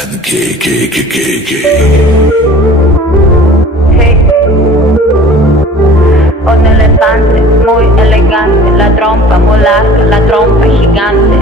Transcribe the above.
and K K K K K. Hey. Un elefante muy elegante, la trompa molarka, la trompa gigante.